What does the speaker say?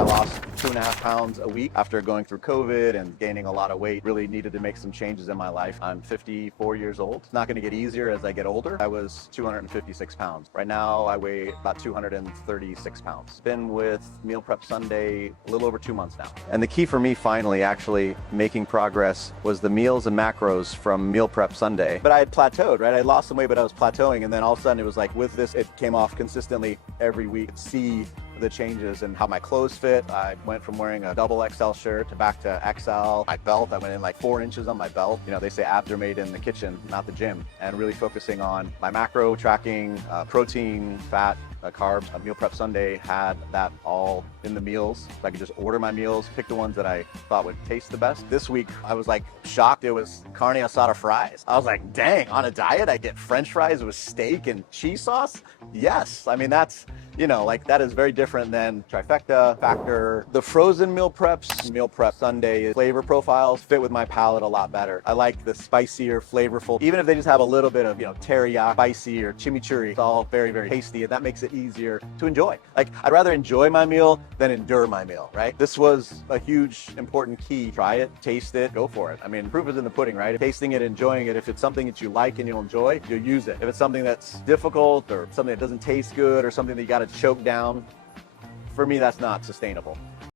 I lost 2.5 pounds a week after going through COVID and gaining a lot of weight. Really needed to make some changes in my life. I'm 54 years old. It's not going to get easier as I get older. I was 256 pounds. Right now I weigh about 236 pounds. Been with Meal Prep Sunday a little over 2 months now. And the key for me finally actually making progress was the meals and macros from Meal Prep Sunday. But I had plateaued, right? I lost some weight, but I was plateauing. And then all of a sudden it was like with this, it came off consistently every week. See the changes in how my clothes fit. I went from wearing a double XL shirt to back to XL. My belt, I went in like 4 inches on my belt. You know, they say abs are made in the kitchen, not the gym. And really focusing on my macro tracking, protein, fat, carbs. A Meal Prep Sunday had that all in the meals. So I could just order my meals, pick the ones that I thought would taste the best. This week, I was like shocked. It was carne asada fries. I was like, dang, on a diet, I get French fries with steak and cheese sauce? Yes. I mean, that's, you know, like that is very different than Trifecta, Factor. The frozen meal preps, Meal Prep Sunday flavor profiles fit with my palate a lot better. I like the spicier, flavorful, even if they just have a little bit of, you know, teriyaki, spicy or chimichurri. It's all very, very tasty, and that makes it easier to enjoy. Like, I'd rather enjoy my meal than endure my meal, right? This was a huge, important key. Try it, taste it, go for it. I mean, proof is in the pudding, right? Tasting it, enjoying it. If it's something that you like and you'll enjoy, you'll use it. If it's something that's difficult or something that doesn't taste good or something that you got to choke down, for me, that's not sustainable.